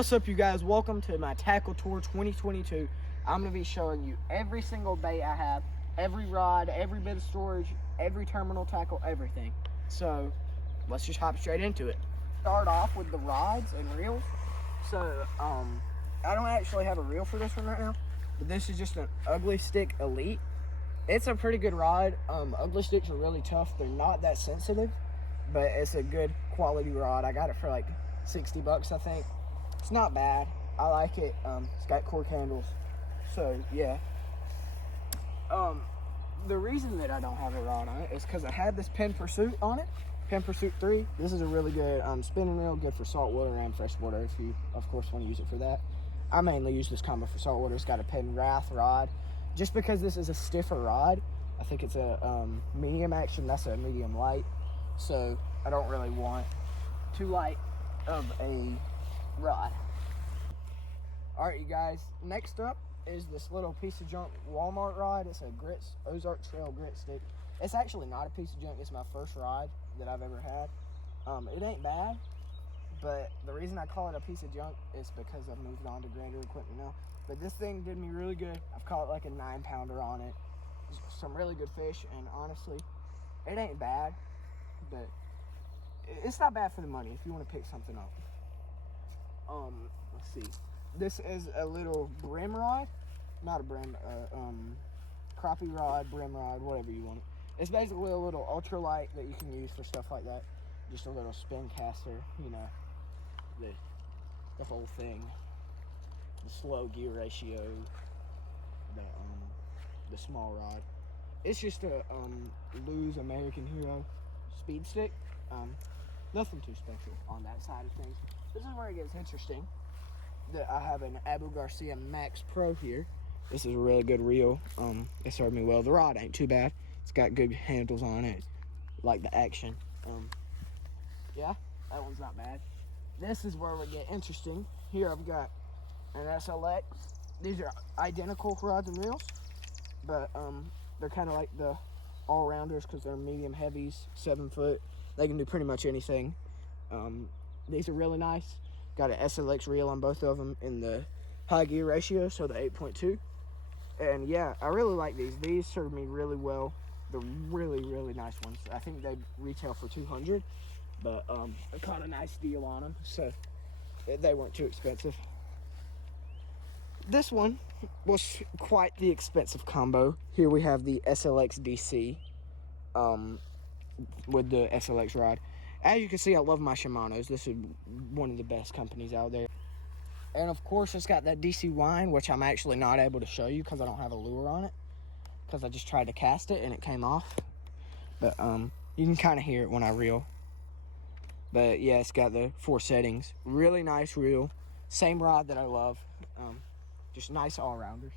What's up, you guys? Welcome to my Tackle Tour 2022. I'm going to be showing you every single bait I have, every rod, every bit of storage, every terminal tackle, everything. So let's just hop straight into it. Start off with the rods and reels. So I don't actually have a reel for this one right now, but this is just an Ugly Stick Elite. It's a pretty good rod. Ugly Sticks are really tough. They're not that sensitive, but it's a good quality rod. I got it for like 60 bucks, I think. It's not bad. I like it. It's got cork handles. So yeah. The reason that I don't have a rod on it is because I had this Penn Pursuit on it. Penn Pursuit 3. This is a really good spinning reel, good for saltwater and freshwater if you, of course, want to use it for that. I mainly use this combo for saltwater. It's got a Penn Wrath rod. Just because this is a stiffer rod, I think it's a medium action. That's a medium light. So I don't really want too light of a rod. Alright, you guys, next up is this little piece of junk Walmart rod. It's a Ozark Trail grit stick. It's actually not a piece of junk. It's my first rod that I've ever had. It ain't bad, but the reason I call it a piece of junk is because I've moved on to greater equipment now. But this thing did me really good. I've caught like a 9-pounder on it. Some really good fish, and honestly, it ain't bad, but it's not bad for the money if you want to pick something up. Let's see. This is a little brim rod. Not a brim, crappie rod, brim rod, whatever you want it. It's basically a little ultralight that you can use for stuff like that. Just a little spin caster, you know, the whole thing. The slow gear ratio, the small rod. It's just a Lews American Hero speed stick. Nothing too special on that side of things. This is where it gets interesting. I have an Garcia Max Pro here. This is a really good reel. It served me well. The rod ain't too bad. It's got good handles on it. Like the action. Yeah, that one's not bad. This is where we get interesting. Here I've got an SLX. These are identical rods and reels, but they're kind of like the all-rounders because they're medium heavies, 7 foot. They can do pretty much anything. These are really nice. Got an SLX reel on both of them in the high gear ratio, so the 8.2. And yeah, I really like these. These serve me really well. They're really, really nice ones. I think they retail for $200, but I caught a nice deal on them, so they weren't too expensive. This one was quite the expensive combo. Here we have the SLX DC with the SLX rod. As you can see, I love my Shimanos. This is one of the best companies out there. And of course, it's got that DC Wine, which I'm actually not able to show you because I don't have a lure on it. Because I just tried to cast it and it came off. But you can kind of hear it when I reel. But yeah, it's got the 4 settings. Really nice reel. Same rod that I love. Just nice all-rounders.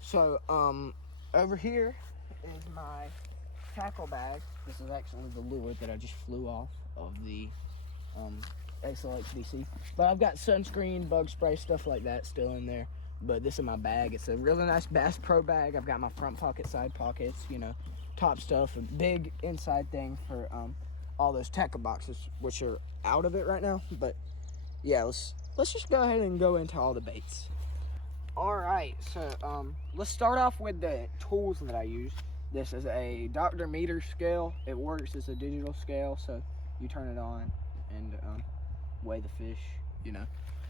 So, over here is my tackle bag. This is actually the lure that I just flew off of the SLX DC. But I've got sunscreen, bug spray, stuff like that still in there. But this is my bag. It's a really nice Bass Pro bag. I've got my front pocket, side pockets, you know, top stuff. A big inside thing for all those tackle boxes, which are out of it right now. But yeah, let's just go ahead and go into all the baits. Alright, so let's start off with the tools that I use. This is a Dr. Meter scale. It works as a digital scale, so you turn it on and weigh the fish, you know.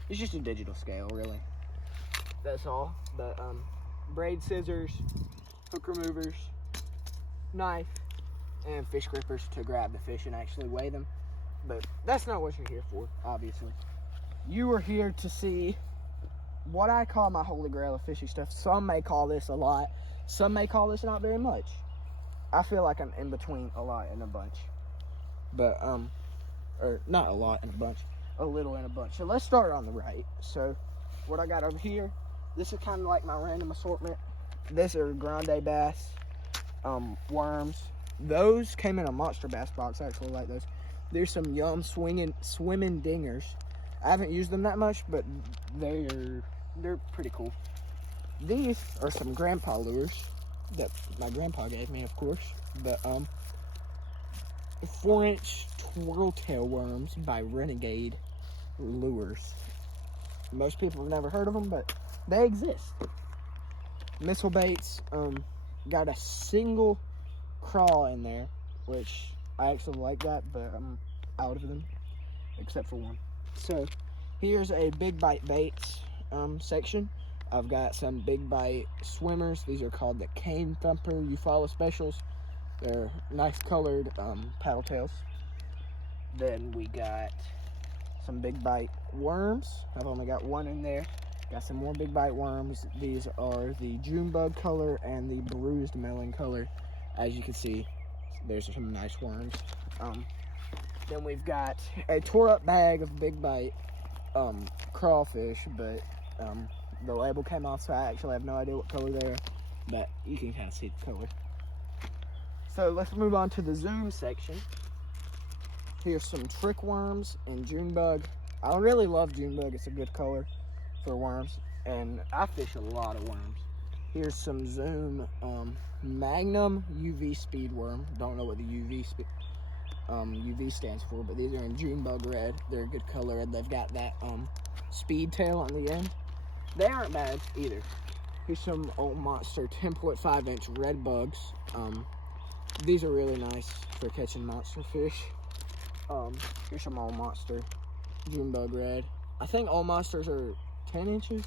It's just a digital scale, really. That's all. But braid scissors, hook removers, knife, and fish grippers to grab the fish and actually weigh them. But that's not what you're here for, obviously. You are here to see what I call my holy grail of fishing stuff. Some may call this a lot. Some may call this not very much. I feel like I'm in between a lot and a bunch. But, or not a lot and a bunch, a little and a bunch. So let's start on the right. So what I got over here, this is kind of like my random assortment. This are grande bass, worms. Those came in a Monsterbass box. I actually like those. There's some Yum swimming dingers. I haven't used them that much, but they're pretty cool. These are some grandpa lures that my grandpa gave me, of course. But 4-inch twirl tail worms by Renegade Lures. Most people have never heard of them, but they exist. Missile baits, got a single crawl in there, which I actually like that, but I'm out of them, except for one. So here's a big bite baits section. I've got some big bite swimmers. These are called the Cane Thumper Eufaula Specials. They're nice colored paddle tails. Then we got some big bite worms. I've only got one in there. Got some more big bite worms. These are the June bug color and the bruised melon color. As you can see, there's some nice worms. Then we've got a tore up bag of big bite crawfish, but the label came off, so I actually have no idea what color they are, but you can kind of see the color. So let's move on to the Zoom section. Here's some trick worms and June bug. I really love June bug. It's a good color for worms, and I fish a lot of worms. Here's some Zoom Magnum UV speed worm. Don't know what the UV stands for, but these are in June bug red. They're a good color, and they've got that speed tail on the end. They aren't bad either. Here's some Old Monster 10.5-inch red bugs. These are really nice for catching monster fish. Here's some Old Monster June bug red. I think Old Monsters are 10 inches,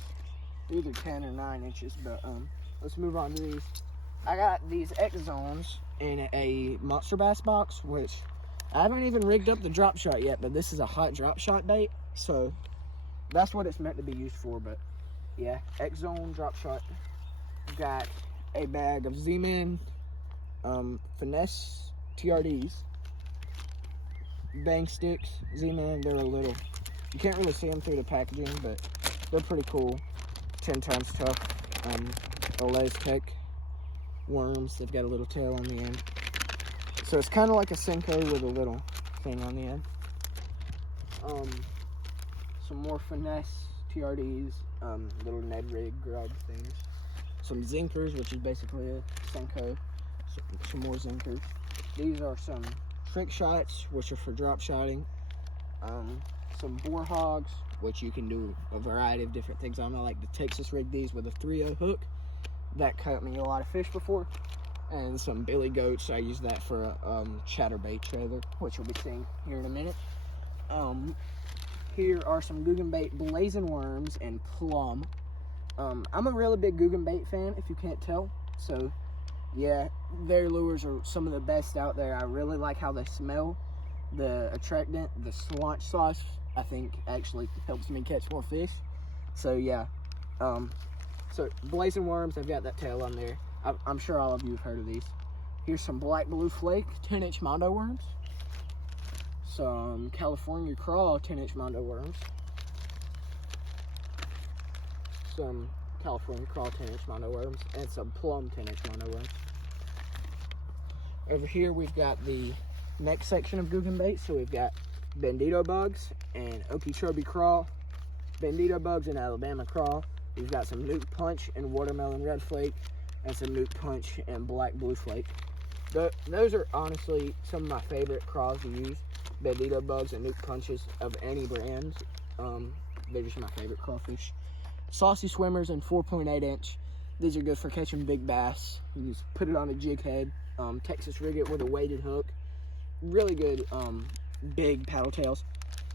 either 10 or 9 inches, but let's move on to these. I got these X Zones in a Monsterbass box, which I haven't even rigged up the drop shot yet, but this is a hot drop shot bait, so that's what it's meant to be used for. But yeah, X Zone drop shot. Got a bag of Zman finesse TRDs, bang sticks. Zman, they're a little, you can't really see them through the packaging, but they're pretty cool. 10 times tough. Lews Tech worms. They've got a little tail on the end, so it's kind of like a Senko with a little thing on the end. Some more finesse TRDs, little Ned rig grub things. Some Zinkers, which is basically a Senko. Some more Zinkers. These are some trick shots, which are for drop shotting. Some boar hogs, which you can do a variety of different things on. I like to Texas rig these with a 3/0 hook. That caught me a lot of fish before. And some billy goats. I use that for a chatterbait trailer, which you'll be seeing here in a minute. Here are some Googan Bait blazing worms and plum. I'm a really big Googan Bait fan, if you can't tell. So yeah, their lures are some of the best out there. I really like how they smell. The attractant, the slanch sauce, I think actually helps me catch more fish. So yeah, so blazing worms, they've got that tail on there. I'm sure all of you have heard of these. Here's some black blue flake 10-inch Mondo worms. Some California crawl 10-inch Mondo worms. Some California crawl 10-inch Mondo worms, and some plum 10-inch Mondo worms. Over here we've got the next section of Googan Baits. So we've got Bandito bugs and Okeechobee crawl, Bandito bugs and Alabama crawl. We've got some Nuke Punch and watermelon red flake, and some Nuke Punch and black blue flake. Those are honestly some of my favorite crawls to use. Bandito bugs and Nuke Punches of any brand. They're just my favorite crawfish. Saucy swimmers and 4.8-inch. These are good for catching big bass. You just put it on a jig head, Texas rig it with a weighted hook. Really good big paddle tails.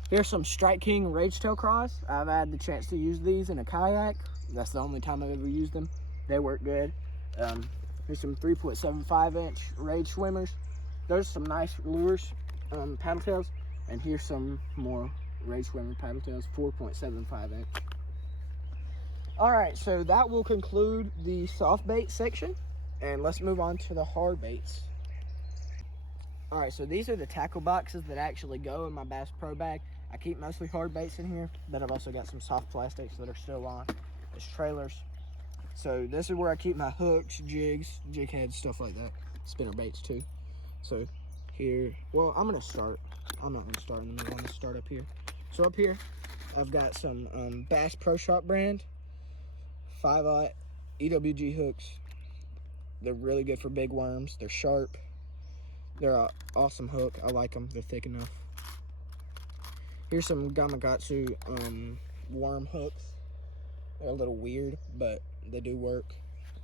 Here's some Strike King Rage Tail craws. I've had the chance to use these in a kayak. That's the only time I've ever used them. They work good. Here's some 3.75-inch Rage swimmers. Those are some nice lures, paddle tails. And here's some more Rage swimmer paddle tails, 4.75-inch. Alright, so that will conclude the soft bait section, and let's move on to the hard baits. Alright, so these are the tackle boxes that actually go in my Bass Pro bag. I keep mostly hard baits in here, but I've also got some soft plastics that are still on as trailers. So this is where I keep my hooks, jigs, jig heads, stuff like that. Spinner baits too. So here, well, I'm not going to start in the middle. I'm going to start up here. So up here, I've got some Bass Pro Shop brand 5/0 EWG hooks. They're really good for big worms. They're sharp. They're an awesome hook. I like them. They're thick enough. Here's some Gamakatsu worm hooks. They're a little weird, but they do work.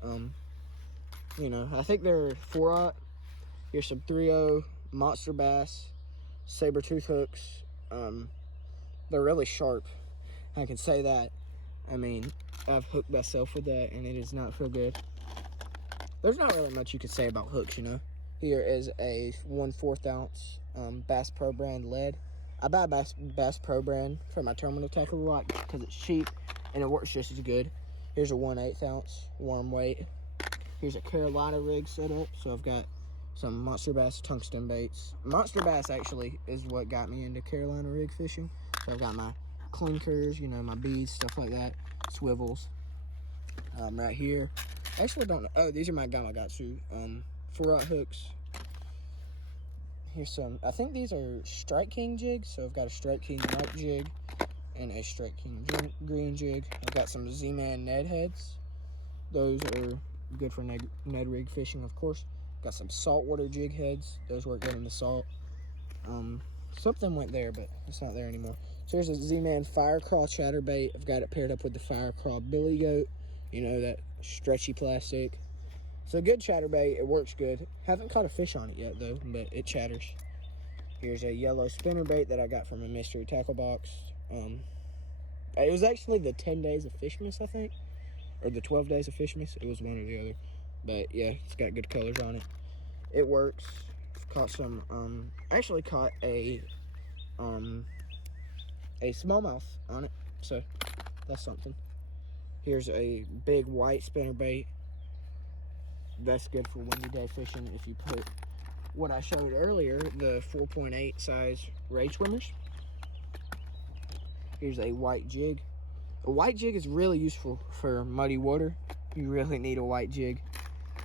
You know, I think they're 4/0. Here's some 3/0 Monsterbass saber tooth hooks. They're really sharp. I can say that. I mean, I've hooked myself with that, and it does not feel good. There's not really much you could say about hooks, you know. Here is a 1/4 ounce Bass Pro brand lead. I buy Bass Pro brand for my terminal tackle a lot because it's cheap and it works just as good. Here's a 1/8 ounce worm weight. Here's a Carolina rig setup. So I've got some Monsterbass tungsten baits. Monsterbass actually is what got me into Carolina rig fishing. So I've got my clinkers, you know, my beads, stuff like that, swivels. Right here, I actually don't know. Oh, these are my Gamakatsu 4/0 hooks. Here's some, I think these are Strike King jigs. So I've got a Strike King white jig and a Strike King green jig. I've got some Z-Man Ned heads. Those are good for Ned rig fishing, of course. Got some saltwater jig heads. Those work good in the salt. Something went there, but it's not there anymore. So here's a Z-Man Fire Crawl chatterbait. I've got it paired up with the Fire Crawl Billy Goat. You know, that stretchy plastic. It's a good chatterbait. It works good. Haven't caught a fish on it yet, though, but it chatters. Here's a yellow spinnerbait that I got from a mystery tackle box. It was actually the 10 days of Fishmas, I think. Or the 12 days of Fishmas. It was one or the other. But, yeah, it's got good colors on it. It works. I've caught some, I actually caught a smallmouth on it. So, that's something. Here's a big white spinnerbait. That's good for windy day fishing if you put what I showed earlier, the 4.8 size ray swimmers. Here's a white jig. A white jig is really useful for muddy water. You really need a white jig.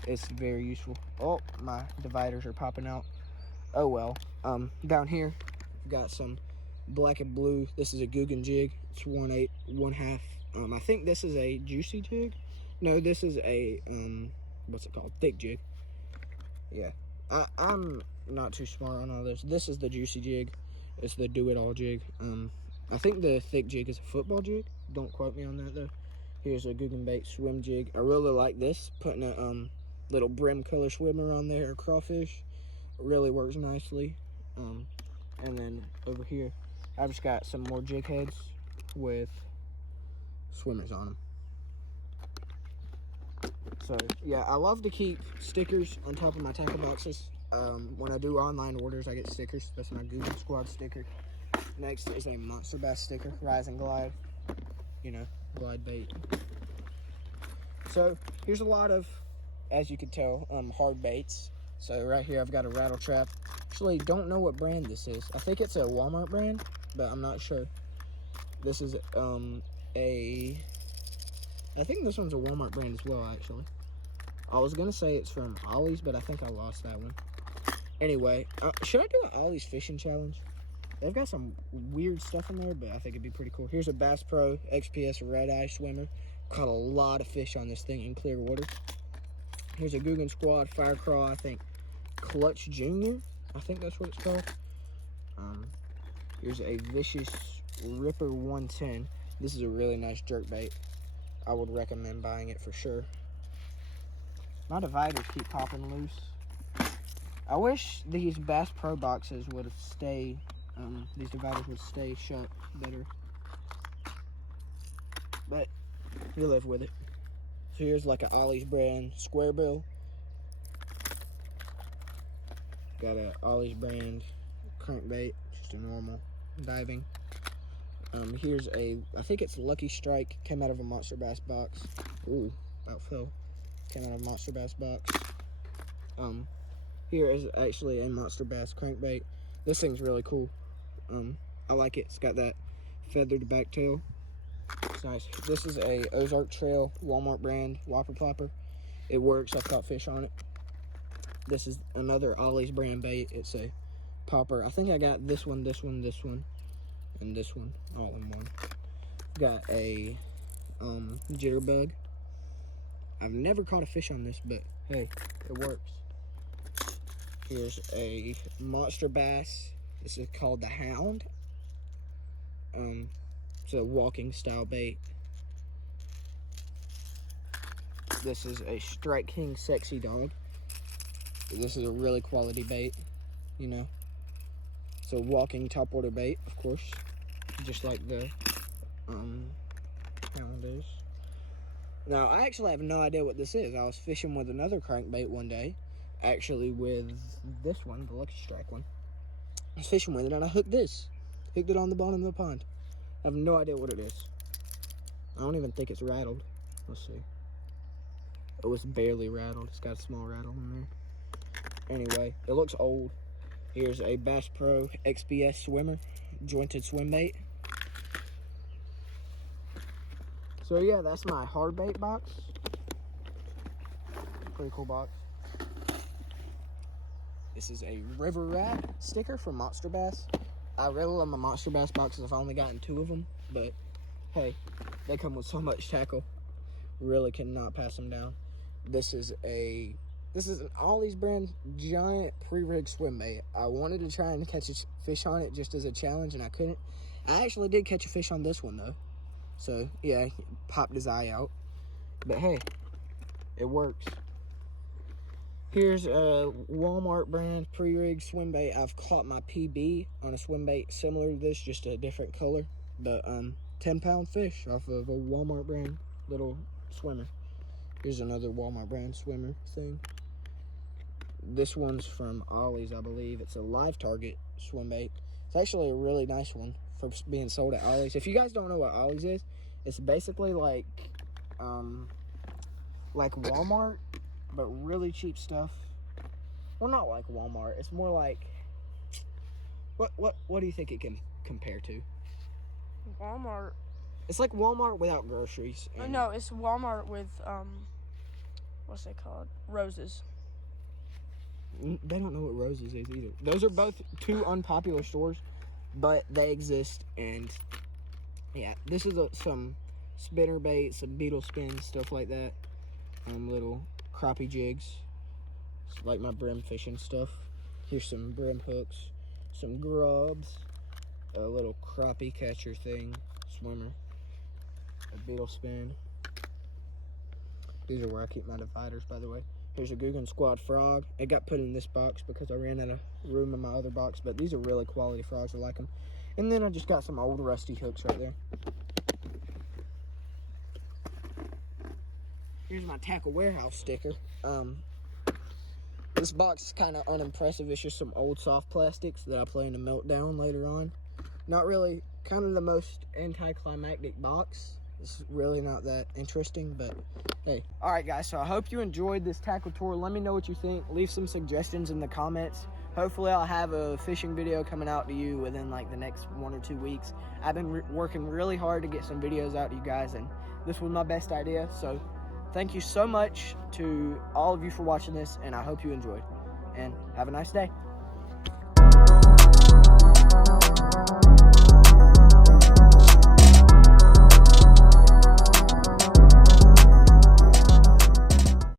It's very useful. Oh, my dividers are popping out. Oh well. Down here, I've got some black and blue. This is a Googan jig. It's 1/8, 1/2. I think this is a juicy jig. No, this is a what's it called? Thick jig. Yeah. I'm not too smart on all this. This is the juicy jig. It's the do-it-all jig. I think the thick jig is a football jig. Don't quote me on that though. Here's a Googan Baits swim jig. I really like this. Putting a little brim color swimmer on there, or crawfish. It really works nicely. And then over here, I've just got some more jig heads with swimmers on them. So yeah, I love to keep stickers on top of my tackle boxes. When I do online orders, I get stickers. That's my Googan Squad sticker. Next is a Monsterbass sticker, Rise and Glide. You know, glide bait. So here's a lot of, as you can tell, hard baits. So right here I've got a rattle trap. Actually, don't know what brand this is. I think it's a Walmart brand, but I'm not sure. This is I think this one's a Walmart brand as well, actually. I was gonna say it's from Ollie's, but I think I lost that one. Anyway, should I do an Ollie's fishing challenge? They've got some weird stuff in there, but I think it'd be pretty cool. Here's a Bass Pro XPS Red Eye swimmer. Caught a lot of fish on this thing in clear water. Here's a Googan Squad Fire Crawl, I think Clutch Junior. I think that's what it's called. Here's a Vicious Ripper 110. This is a really nice jerk bait. I would recommend buying it for sure. My dividers keep popping loose. I wish these Bass Pro boxes would stay, these dividers would stay shut better. But you live with it. So here's like an Ollie's brand square bill. Got a Ollie's brand crankbait, just a normal diving. Here's a, I think it's Lucky Strike, came out of a Monsterbass box. Ooh, about fell. Came out of a Monsterbass box. Here is actually a Monsterbass crankbait. This thing's really cool. I like it. It's got that feathered back tail. It's nice. This is a Ozark Trail Walmart brand whopper plopper. It works. I've caught fish on it. This is another Ollie's brand bait. It's a popper. I think I got this one, this one, this one, and this one all in one. Got a jitterbug. I've never caught a fish on this, but hey, it works. Here's a Monsterbass. This is called the Hound. It's a walking style bait. This is a Strike King Sexy Dog. This is a really quality bait, you know. It's a walking topwater bait, of course, just like the hound is. Now, I actually have no idea what this is. I was fishing with another crankbait one day, actually with this one, the Lucky Strike one. I was fishing with it and I hooked this. Hooked it on the bottom of the pond. I have no idea what it is. I don't even think it's rattled. Let's see. Oh, it's barely rattled. It's got a small rattle in there. Anyway, it looks old. Here's a Bass Pro XPS swimmer, jointed swim bait. So yeah, that's my hard bait box. Pretty cool box. This is a River Rat sticker from Monsterbass. I really love my Monsterbass boxes. I've only gotten 2 of them, but hey, they come with so much tackle. Really cannot pass them down. This is an Ollie's brand giant pre-rig swim bait. I wanted to try and catch a fish on it just as a challenge, and I couldn't. I actually did catch a fish on this one though. So yeah, popped his eye out. But hey, it works. Here's a Walmart brand pre-rig swim bait. I've caught my PB on a swim bait similar to this, just a different color. But 10-pound fish off of a Walmart brand little swimmer. Here's another Walmart brand swimmer thing. This one's from Ollie's, I believe. It's a live target swim bait. It's actually a really nice one for being sold at Ollie's. If you guys don't know what Ollie's is, it's basically like Walmart, but really cheap stuff. Well, not like Walmart. It's more like what do you think it can compare to? Walmart. It's like Walmart without groceries. No, it's Walmart with what's it called? Roses. They don't know what Roses is either. Those are both 2 unpopular stores, but they exist. And yeah, this is some spinner bait, some beetle spins, stuff like that. Little crappie jigs, like my brim fishing stuff. Here's some brim hooks, some grubs, a little crappie catcher thing, swimmer, a beetle spin. These are where I keep my dividers, by the way. Here's a Googan Squad frog. It got put in this box because I ran out of room in my other box, but these are really quality frogs. I like them. And then I just got some old rusty hooks right there. Here's my Tackle Warehouse sticker. This box is kind of unimpressive. It's just some old soft plastics that I plan to melt down later on. Not really, kind of the most anticlimactic box. It's really not that interesting, but hey. Alright guys, so I hope you enjoyed this tackle tour. Let me know what you think. Leave some suggestions in the comments. Hopefully I'll have a fishing video coming out to you within like the next 1 or 2 weeks. I've been working really hard to get some videos out to you guys, and this was my best idea. So thank you so much to all of you for watching this, and I hope you enjoyed. And have a nice day.